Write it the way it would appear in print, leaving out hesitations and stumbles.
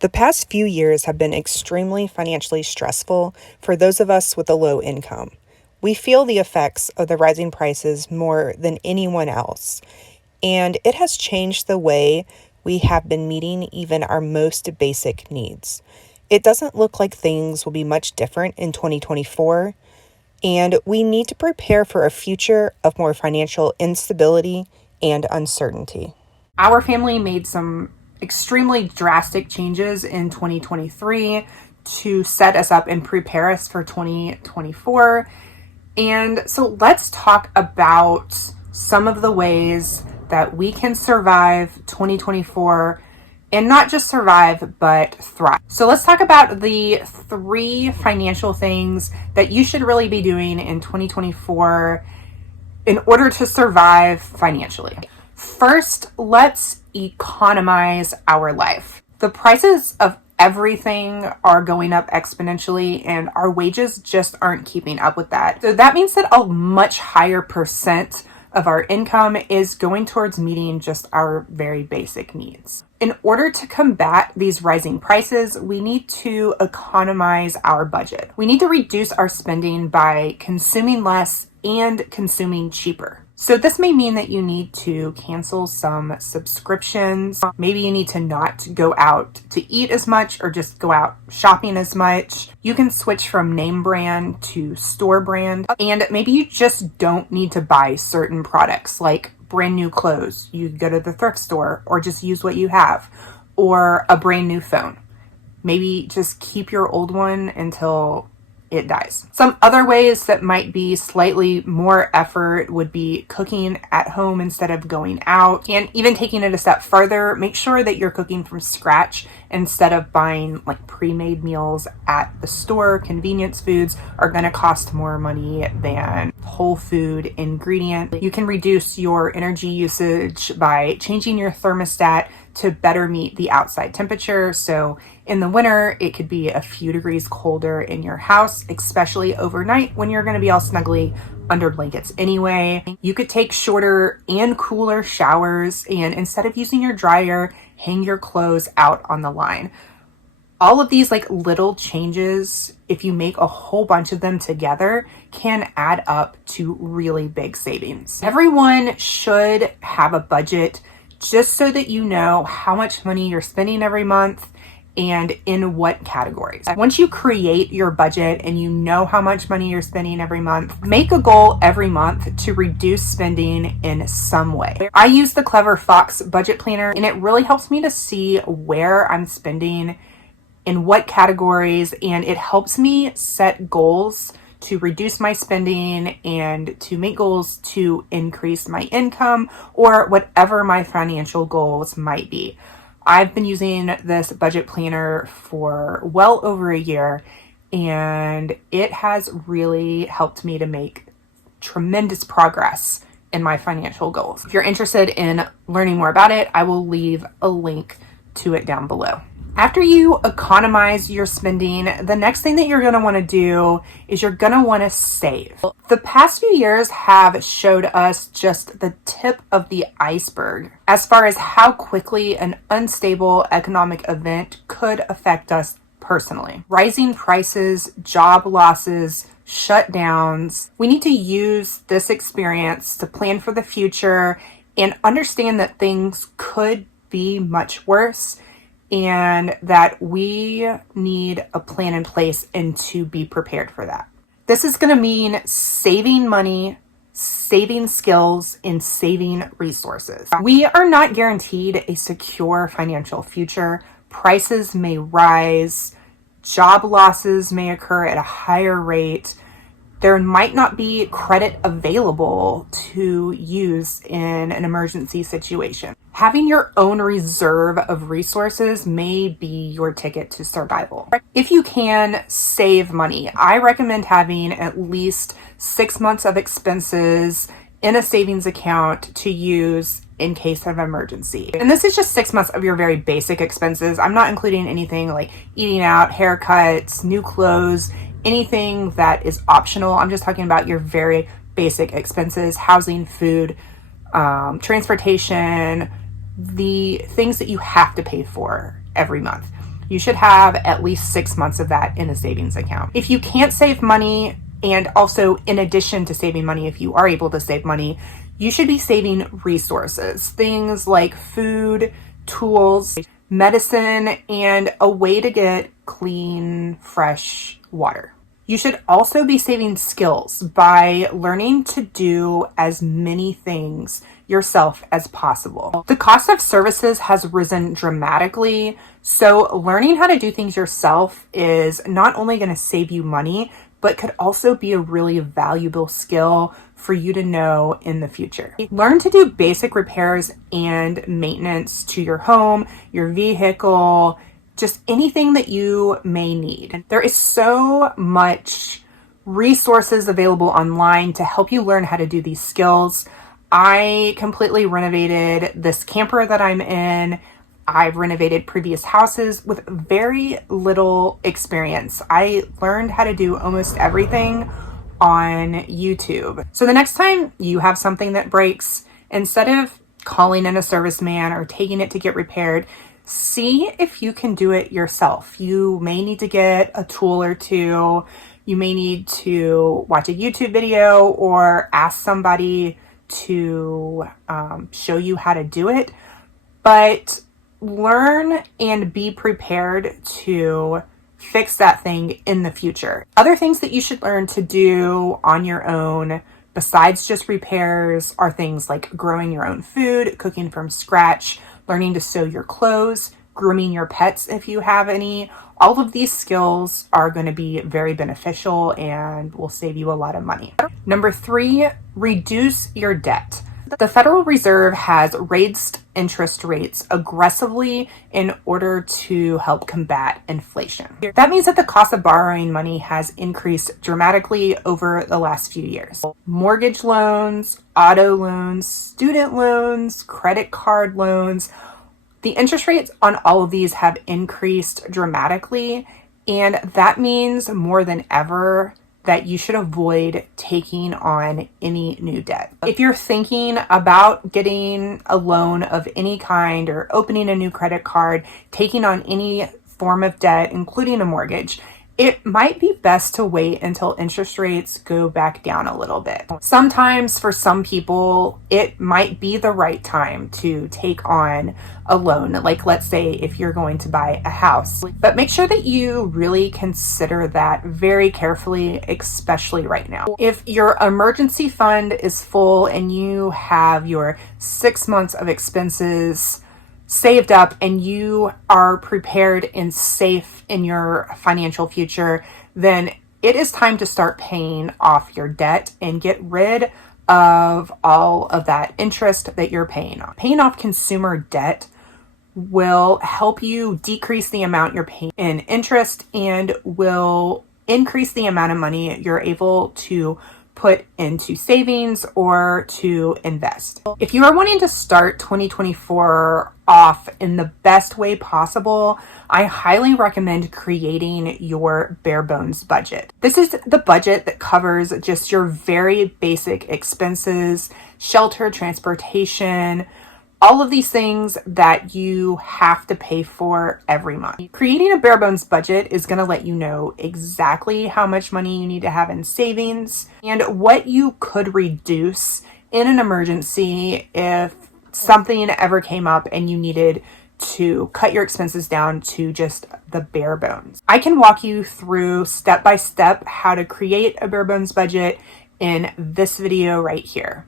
The past few years have been extremely financially stressful for those of us with a low income. We feel the effects of the rising prices more than anyone else, and it has changed the way we have been meeting even our most basic needs. It doesn't look like things will be much different in 2024, and we need to prepare for a future of more financial instability and uncertainty. Our family made some extremely drastic changes in 2023 to set us up and prepare us for 2024. And so let's talk about some of the ways that we can survive 2024 and not just survive, but thrive. So let's talk about the 3 financial things that you should really be doing in 2024 in order to survive financially. First, let's economize our life. The prices of everything are going up exponentially and our wages just aren't keeping up with that. So that means that a much higher percent of our income is going towards meeting just our very basic needs. In order to combat these rising prices, we need to economize our budget. We need to reduce our spending by consuming less and consuming cheaper. So this may mean that you need to cancel some subscriptions. Maybe you need to not go out to eat as much or just go out shopping as much. You can switch from name brand to store brand. And maybe you just don't need to buy certain products like brand new clothes. You go to the thrift store or just use what you have, or a brand new phone. Maybe just keep your old one until it dies. Some other ways that might be slightly more effort would be cooking at home instead of going out. And even taking it a step further, make sure that you're cooking from scratch instead of buying like pre-made meals at the store. Convenience foods are going to cost more money than whole food ingredient. You can reduce your energy usage by changing your thermostat to better meet the outside temperature. So in the winter, it could be a few degrees colder in your house, especially overnight when you're going to be all snuggly under blankets anyway. You could take shorter and cooler showers, and instead of using your dryer, hang your clothes out on the line. All of these like little changes, if you make a whole bunch of them together, can add up to really big savings. Everyone should have a budget just so that you know how much money you're spending every month and in what categories. Once you create your budget and you know how much money you're spending every month, make a goal every month to reduce spending in some way. I use the Clever Fox budget planner, and it really helps me to see where I'm spending in what categories, and it helps me set goals to reduce my spending and to make goals to increase my income or whatever my financial goals might be. I've been using this budget planner for well over a year, and it has really helped me to make tremendous progress in my financial goals. If you're interested in learning more about it, I will leave a link to it down below. After you economize your spending, the next thing that you're going to want to do is you're going to want to save. The past few years have showed us just the tip of the iceberg as far as how quickly an unstable economic event could affect us personally. Rising prices, job losses, shutdowns. We need to use this experience to plan for the future and understand that things could be much worse, and that we need a plan in place and to be prepared for that. This is going to mean saving money, saving skills, and saving resources. We are not guaranteed a secure financial future. Prices may rise, job losses may occur at a higher rate. There might not be credit available to use in an emergency situation. Having your own reserve of resources may be your ticket to survival. If you can save money, I recommend having at least 6 months of expenses in a savings account to use in case of emergency. And this is just 6 months of your very basic expenses. I'm not including anything like eating out, haircuts, new clothes, anything that is optional. I'm just talking about your very basic expenses: housing, food, transportation, the things that you have to pay for every month. you should have at least 6 months of that in a savings account. If you can't save money, and also in addition to saving money, if you are able to save money, you should be saving resources, things like food, tools, medicine, and a way to get clean, fresh water. You should also be saving skills by learning to do as many things yourself as possible. The cost of services has risen dramatically, so learning how to do things yourself is not only going to save you money, but could also be a really valuable skill for you to know in the future. Learn to do basic repairs and maintenance to your home, your vehicle, just anything that you may need. There is so much resources available online to help you learn how to do these skills. I completely renovated this camper that I'm in. I've renovated previous houses with very little experience. I learned how to do almost everything on YouTube. So the next time you have something that breaks, instead of calling in a serviceman or taking it to get repaired, see if you can do it yourself. You may need to get a tool or two. You may need to watch a YouTube video or ask somebody to show you how to do it. But learn and be prepared to fix that thing in the future. Other things that you should learn to do on your own besides just repairs are things like growing your own food, cooking from scratch, learning to sew your clothes, grooming your pets if you have any. All of these skills are going to be very beneficial and will save you a lot of money. Number 3, reduce your debt. The Federal Reserve has raised interest rates aggressively in order to help combat inflation. That means that the cost of borrowing money has increased dramatically over the last few years. Mortgage loans, auto loans, student loans, credit card loans, the interest rates on all of these have increased dramatically, and that means more than ever that you should avoid taking on any new debt. If you're thinking about getting a loan of any kind or opening a new credit card, taking on any form of debt, including a mortgage, it might be best to wait until interest rates go back down a little bit. Sometimes for some people, it might be the right time to take on a loan. Like let's say if you're going to buy a house, but make sure that you really consider that very carefully, especially right now. If your emergency fund is full and you have your 6 months of expenses saved up and you are prepared and safe in your financial future, then it is time to start paying off your debt and get rid of all of that interest that you're paying off. Paying off consumer debt will help you decrease the amount you're paying in interest and will increase the amount of money you're able to put into savings or to invest. If you are wanting to start 2024 off in the best way possible, I highly recommend creating your bare bones budget. This is the budget that covers just your very basic expenses, shelter, transportation, all of these things that you have to pay for every month. Creating a bare bones budget is going to let you know exactly how much money you need to have in savings and what you could reduce in an emergency if something ever came up and you needed to cut your expenses down to just the bare bones. I can walk you through step by step how to create a bare bones budget in this video right here.